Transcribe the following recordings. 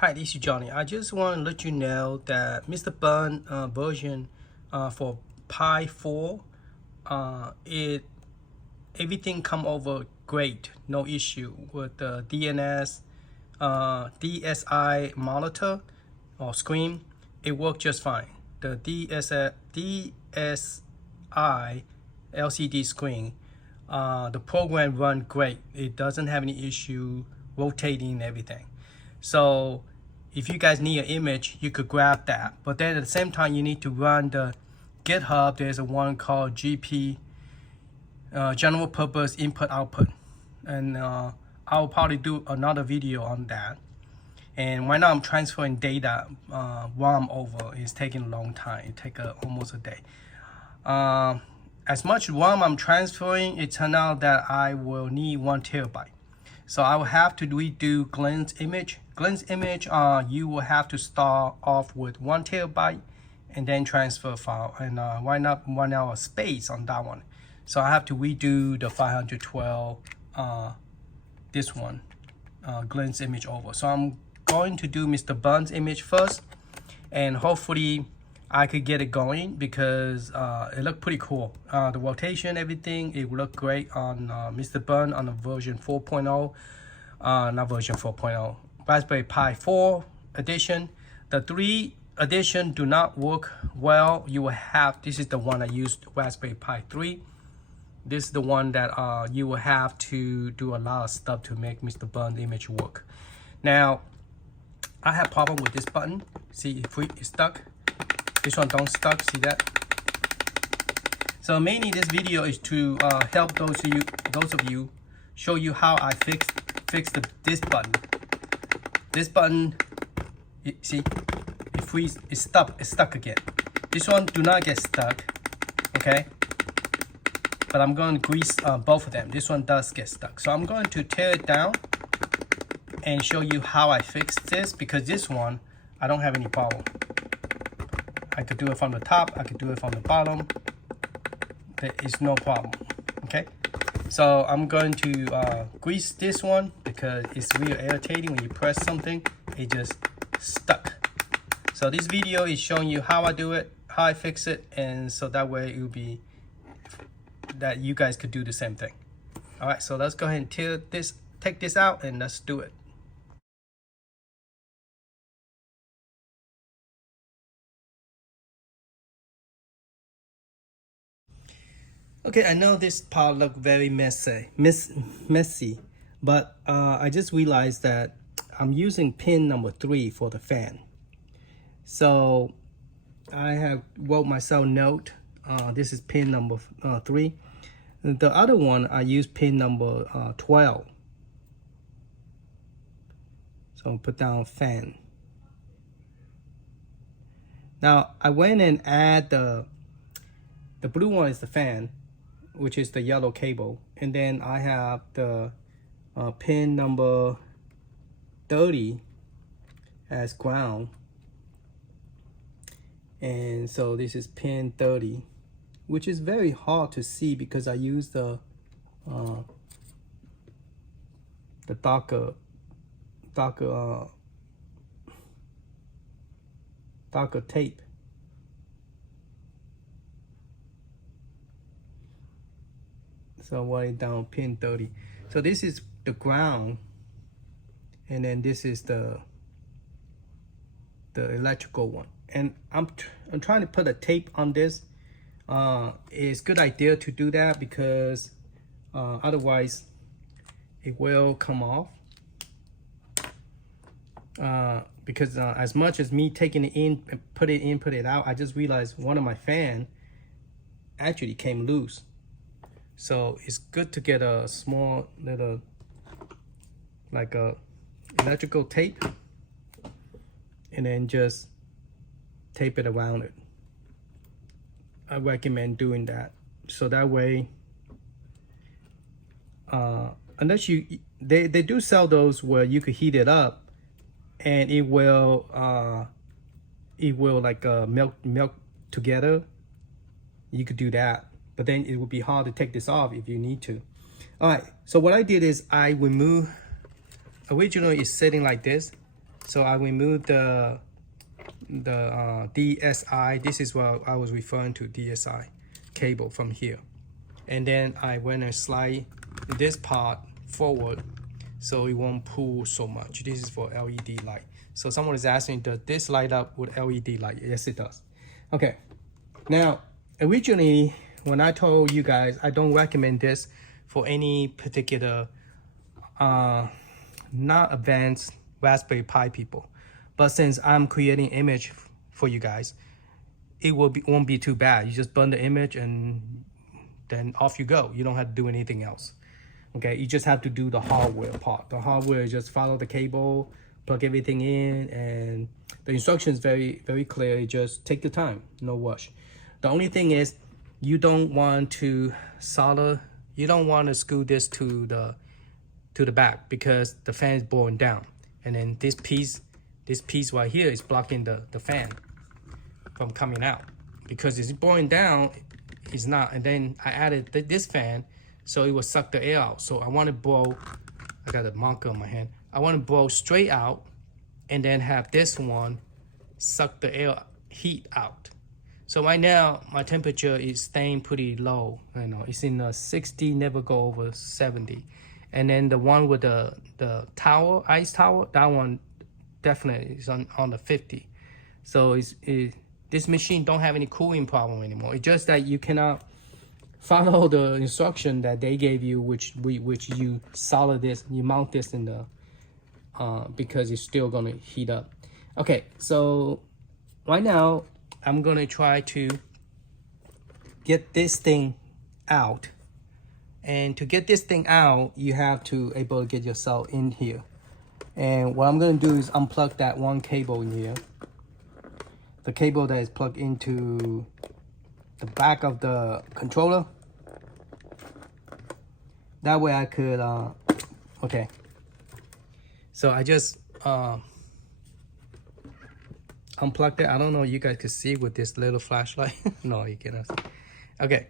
Hi, this is Johnny. I just want to let you know that Mr. Bun version for Pi 4, everything come over great, no issue with the DSI monitor or screen. It worked just fine. The DSI LCD screen, the program run great. It doesn't have any issue rotating everything. So if you guys need an image, you could grab that. But then at the same time, you need to run the GitHub. There's a one called general purpose input output. And I'll probably do another video on that. And right now I'm transferring data ROM over. It's taking a long time. It takes almost a day. As much ROM I'm transferring, it turned out that I will need 1 terabyte. So I will have to redo Glenn's image. Glenn's image, you will have to start off with 1 terabyte and then transfer file. And why not run out of space on that one? So I have to redo the 512, this one, Glenn's image over. So I'm going to do Mr. Bun's image first, and hopefully I could get it going because it looked pretty cool. The rotation, everything, it looked great on Mr. Bun on the version 4.0, not version 4.0, Raspberry Pi 4 edition. The 3 edition do not work well. You will have, this is the one I used, Raspberry Pi 3. This is the one that you will have to do a lot of stuff to make Mr. Bun's image work. Now, I have problem with this button. See, if it's stuck. This one don't stuck, see that? So mainly this video is to help those of you, show you how I fixed this button. This button, see, it freeze, it's stuck again. This one do not get stuck, okay? But I'm going to grease both of them. This one does get stuck. So I'm going to tear it down and show you how I fixed this, because this one, I don't have any problem. I could do it from the top, I could do it from the bottom. There is no problem, okay? So I'm going to grease this one because it's real irritating when you press something, it just stuck. So this video is showing you how I do it, how I fix it, and so that way it will be that you guys could do the same thing. All right, so let's go ahead and take this out and let's do it. Okay, I know this part look very messy, but I just realized that I'm using pin number 3 for the fan. So I have wrote myself note. This is pin number 3. The other one I use pin number 12. So I'll put down fan. Now I went and add the blue one is the fan, which is the yellow cable, and then I have the pin number 30 as ground, and so this is pin 30, which is very hard to see because I use the darker tape. So write down pin 30. So this is the ground, and then this is the electrical one. And I'm trying to put a tape on this. It's a good idea to do that because otherwise it will come off. Because as much as me taking it in, put it out, I just realized one of my fan actually came loose. So it's good to get a small little, like a electrical tape, and then just tape it around it. I recommend doing that. So that way, unless they do sell those where you could heat it up and it will like melt together. You could do that. But then it would be hard to take this off if you need to. All right, so what I did is I removed, originally it's sitting like this. So I removed the DSI. This is what I was referring to, DSI cable from here. And then I went and slide this part forward so it won't pull so much. This is for LED light. So someone is asking, does this light up with LED light? Yes, it does. Okay. Now, originally, when I told you guys, I don't recommend this for any particular not advanced Raspberry Pi people. But since I'm creating image for you guys, it won't be too bad. You just burn the image and then off you go. You don't have to do anything else. Okay, you just have to do the hardware part. The hardware is just follow the cable, plug everything in, and the instructions very, very clear. Just take the time, no rush. The only thing is you don't want to solder, you don't want to screw this to the back because the fan is blowing down. And then this piece right here is blocking the fan from coming out. Because it's blowing down, it's not. And then I added this fan, so it will suck the air out. So I want to blow, I got a marker on my hand. I want to blow straight out and then have this one suck the air heat out. So right now, my temperature is staying pretty low. You know, it's in the 60, never go over 70. And then the one with the tower, ice tower, that one definitely is on the 50. So this machine don't have any cooling problem anymore. It's just that you cannot follow the instruction that they gave you, which you solder this, you mount this in the, because it's still gonna heat up. Okay, so right now I'm gonna try to get this thing out. And to get this thing out, you have to able to get yourself in here. And what I'm gonna do is unplug that one cable in here. The cable that is plugged into the back of the controller. That way I could, okay. So I just unplugged it. I don't know if you guys can see with this little flashlight. No, you cannot. Okay,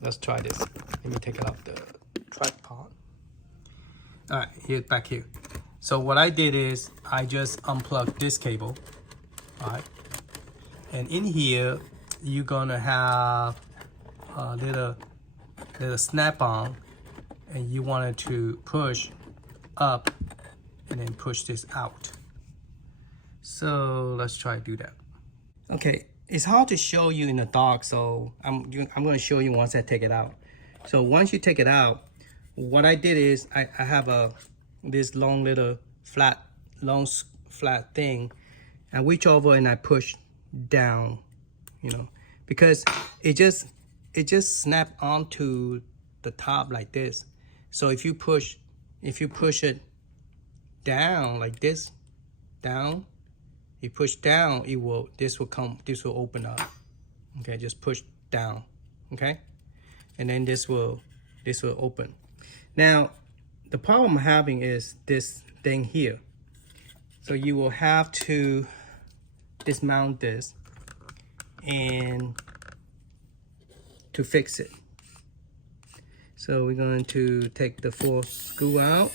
let's try this. Let me take it off the tripod. All right, here, back here. So what I did is I just unplugged this cable, all right? And in here, you're gonna have a little snap-on, and you wanted to push up and then push this out. So let's try to do that. Okay, it's hard to show you in the dark, so I'm gonna show you once I take it out. So once you take it out, what I did is I have this long little flat thing. I reach over and I push down, you know, because it just snap onto the top like this. So if you push it down like this, down, you push down, this will open up. Okay, just push down. Okay, and then this will open. Now the problem I'm having is this thing here. So you will have to dismount this and to fix it. So we're going to take the 4 screw out.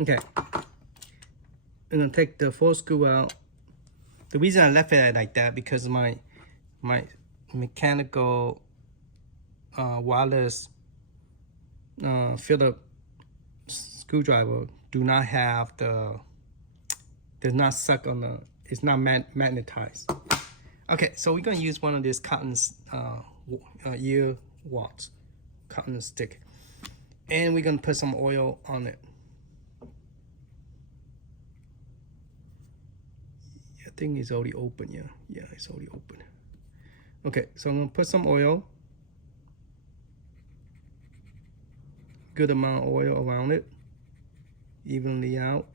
Okay, I'm gonna take the 4 screw out. The reason I left it like that because my mechanical wireless Phillips screwdriver do not have does not suck on the, it's not magnetized. Okay, so we're gonna use one of these cotton ear watts, cotton stick, and we're gonna put some oil on it. I think it's already open, yeah. Yeah, it's already open. Okay, so I'm gonna put some oil. Good amount of oil around it. Evenly out.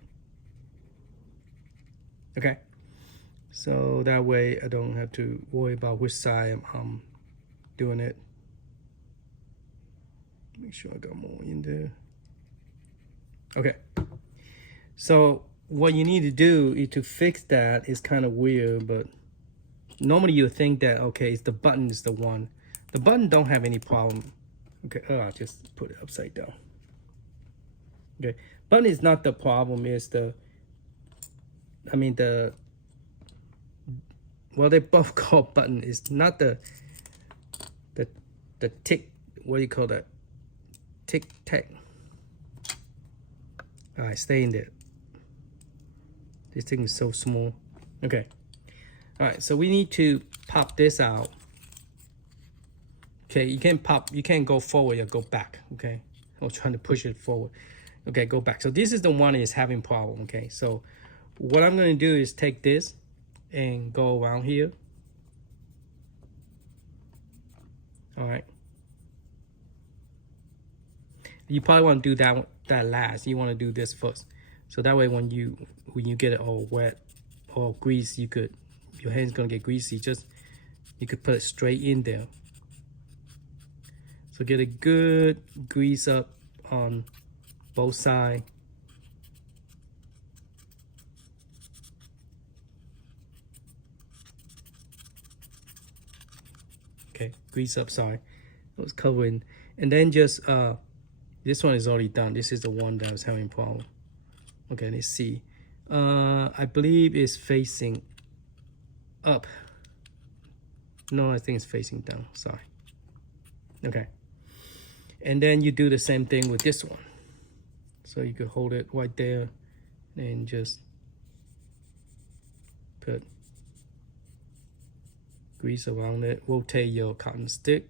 Okay. So that way I don't have to worry about which side I'm doing it. Make sure I got more in there. Okay. So what you need to do is to fix that. Is kind of weird, but normally you think that, okay, it's the button is the one. The button don't have any problem. Okay, I'll just put it upside down. Okay, button is not the problem. It's the, well, they both call button. It's not the tick, what do you call that? Tick tack. All right, stay in there. This thing is so small. Okay. All right, so we need to pop this out. Okay, you can't go forward or go back. Okay, I was trying to push it forward. Okay, go back. So this is the one that is having problem. Okay, so what I'm going to do is take this and go around here. All right. You probably want to do that last. You want to do this first. So that way when you get it all wet or grease, your hand's gonna get greasy. You could put it straight in there. So get a good grease up on both sides. Okay, grease up, sorry. I was covering. And then just, this one is already done. This is the one that was having problem. Okay, let's see. I believe it's facing up. No, I think it's facing down, sorry. Okay. And then you do the same thing with this one. So you could hold it right there and just put grease around it. Rotate your cotton stick.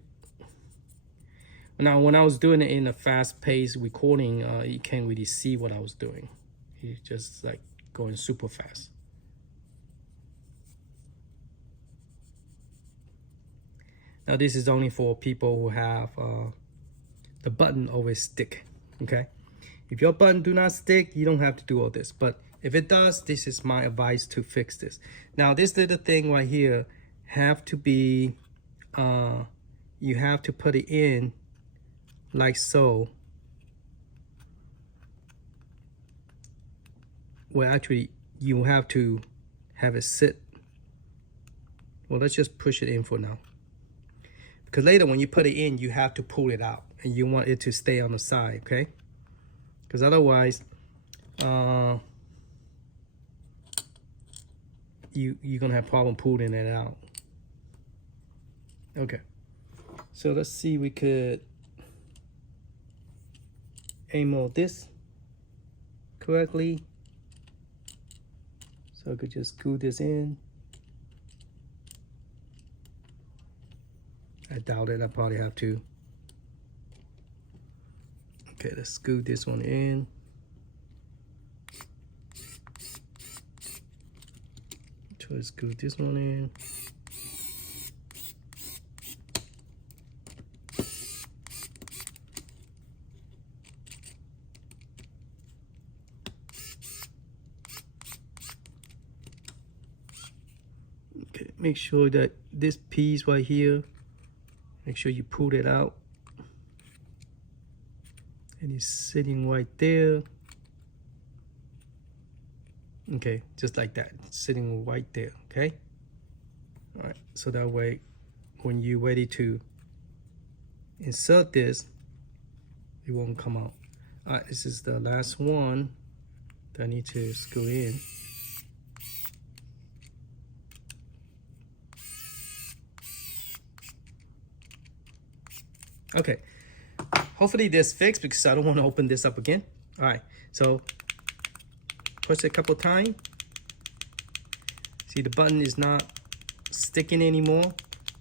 Now, when I was doing it in a fast-paced recording, you can't really see what I was doing. It's just like going super fast. Now, this is only for people who have the button always stick, okay? If your button do not stick, you don't have to do all this. But if it does, this is my advice to fix this. Now, this little thing right here have to be, you have to put it in like so. Well, actually, you have to have it sit. Well, let's just push it in for now. Because later when you put it in, you have to pull it out. And you want it to stay on the side, okay? Because otherwise, you're going to have problem pulling it out. Okay. So let's see, we could aim this correctly. So I could just screw this in. I doubt it, I probably have to. Okay, let's screw this one in. Try to screw this one in. Okay, make sure that this piece right here, make sure you pull it out. And it's sitting right there. Okay, just like that, it's sitting right there, okay? All right, so that way, when you're ready to insert this, it won't come out. All right, this is the last one that I need to screw in. Okay, hopefully this fixed because I don't want to open this up again. All right, so push it a couple times. See, the button is not sticking anymore.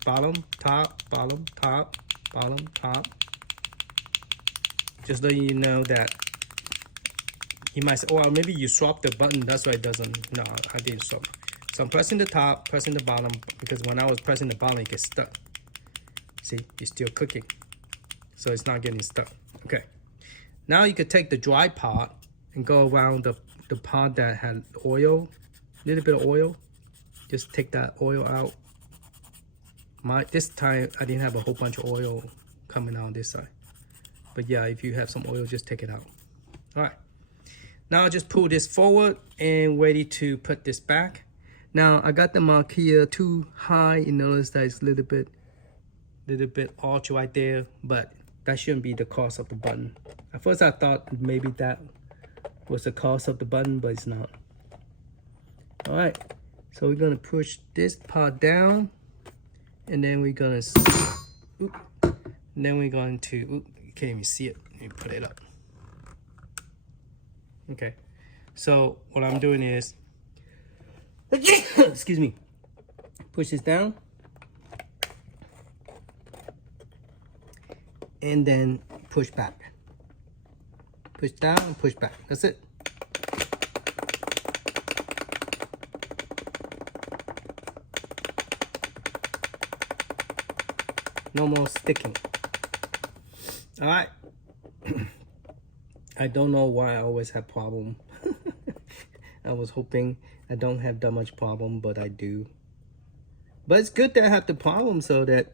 Bottom, top, bottom, top, bottom, top. Just letting you know that you might say, oh, well, maybe you swap the button, that's why it doesn't. No, I didn't swap. So I'm pressing the top, pressing the bottom, because when I was pressing the bottom, it gets stuck. See, it's still cooking. So it's not getting stuck. Okay. Now you could take the dry part and go around the part that had oil, a little bit of oil. Just take that oil out. This time I didn't have a whole bunch of oil coming out on this side. But yeah, if you have some oil, just take it out. All right. Now I just pull this forward and ready to put this back. Now I got the mark here too high. You notice that it's a little bit arch right there, but that shouldn't be the cause of the button. At first I thought maybe that was the cause of the button, but it's not. All right, so we're gonna push this part down, and then we're gonna, you can't even see it. Let me put it up. Okay, so what I'm doing is, excuse me, push this down, and then push back. Push down and push back. That's it. No more sticking. All right. I don't know why I always have problem. I was hoping I don't have that much problem, but I do. But it's good that I have the problem so that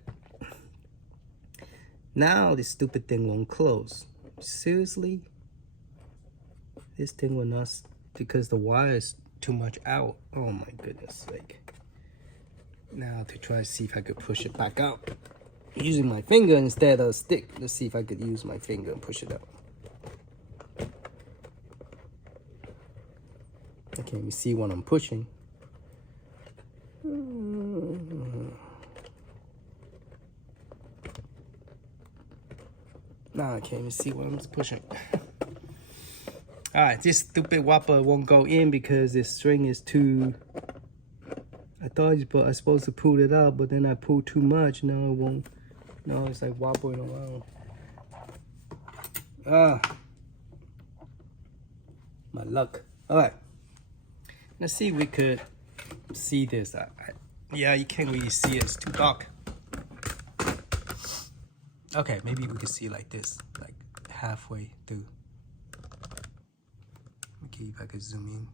now this stupid thing won't close. Seriously? This thing will not, because the wire is too much out. Oh my goodness sake. Now to try to see if I could push it back out. Using my finger instead of a stick. Let's see if I could use my finger and push it out. I can't even see what I'm pushing. Now I can't even see what I'm pushing. Alright, this stupid whopper won't go in because this string is too... I thought I was supposed to pull it out, but then I pulled too much. Now it won't. No, it's like wobbling around. My luck. Alright. Let's see if we could see this. Yeah, you can't really see it. It's too dark. Okay, maybe we could see like this, like halfway through. Okay, if I could zoom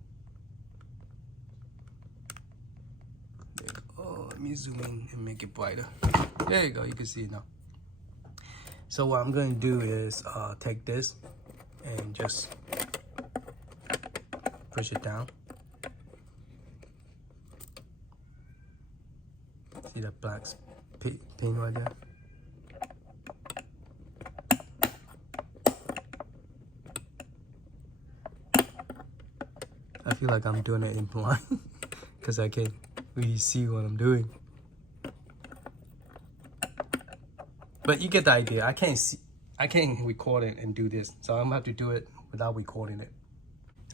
in. Oh, let me zoom in and make it brighter. There you go, you can see it now. So what I'm going to do is take this and just push it down. See that black pin right there? I feel like I'm doing it in blind because I can't really see what I'm doing. But you get the idea. I can't record it and do this, so I'm gonna have to do it without recording it.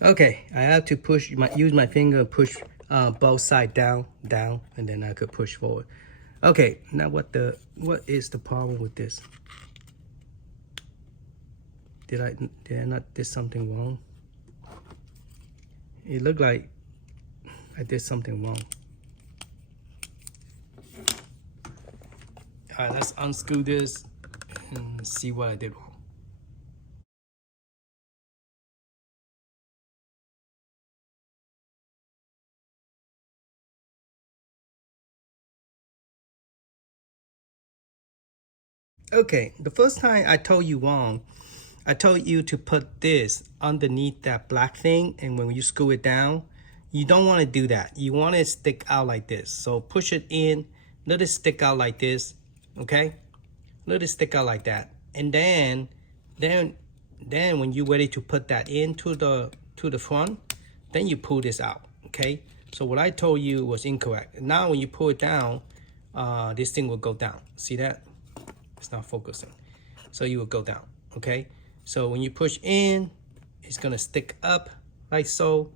Okay, I have to use my finger, push both sides down, and then I could push forward. Okay, now what is the problem with this? Did I not did something wrong? It looked like I did something wrong. All right, let's unscrew this and see what I did wrong. Okay, the first time I told you wrong. I told you to put this underneath that black thing, and when you screw it down, you don't want to do that. You want it to stick out like this. So push it in, let it stick out like this, okay? Let it stick out like that. And then when you're ready to put that into the front, then you pull this out, okay? So what I told you was incorrect. Now when you pull it down, this thing will go down. See that? It's not focusing. So you will go down, okay? So when you push in, it's gonna stick up like so.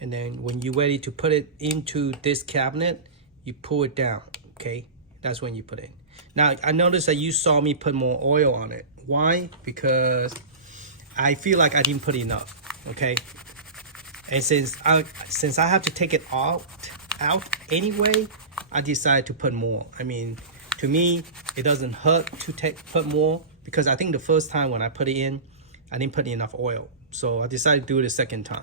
And then when you're ready to put it into this cabinet, you pull it down, okay? That's when you put it in. Now, I noticed that you saw me put more oil on it. Why? Because I feel like I didn't put enough, okay? And since I have to take it out anyway, I decided to put more. I mean, to me, it doesn't hurt to put more, because I think the first time when I put it in, I didn't put enough oil. So I decided to do it a second time,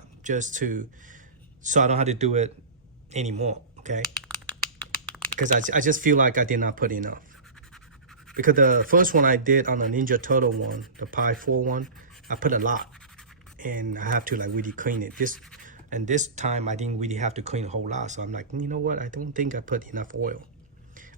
so I don't have to do it anymore, okay? Because I just feel like I did not put enough. Because the first one I did on the Ninja Turtle one, the Pi 4 one, I put a lot. and I have to like really clean it. This time I didn't really have to clean a whole lot, so I'm like, you know what, I don't think I put enough oil.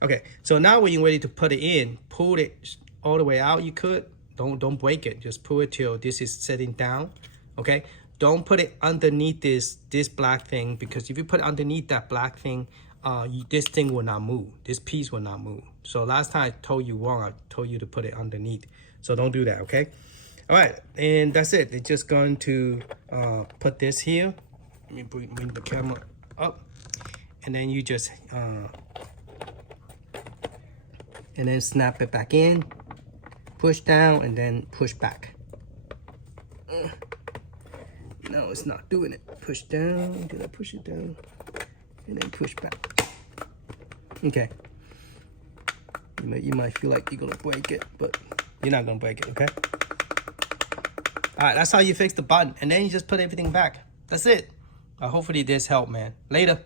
Okay, so now when you're ready to put it in, pull it all the way out. You could don't break it, just pull it till this is sitting down. Okay, don't put it underneath this black thing, because if you put it underneath that black thing, this thing will not move, this piece will not move. So last time I told you wrong, I told you to put it underneath, so don't do that. Okay, all right, and that's it. They're just going to put this here. Let me bring the camera up, and then you just and then snap it back in, push down, and then push back. No, it's not doing it. Push down, did I push it down? And then push back. Okay. You might feel like you're gonna break it, but you're not gonna break it, okay? All right, that's how you fix the button. And then you just put everything back. That's it. Hopefully this helped, man. Later.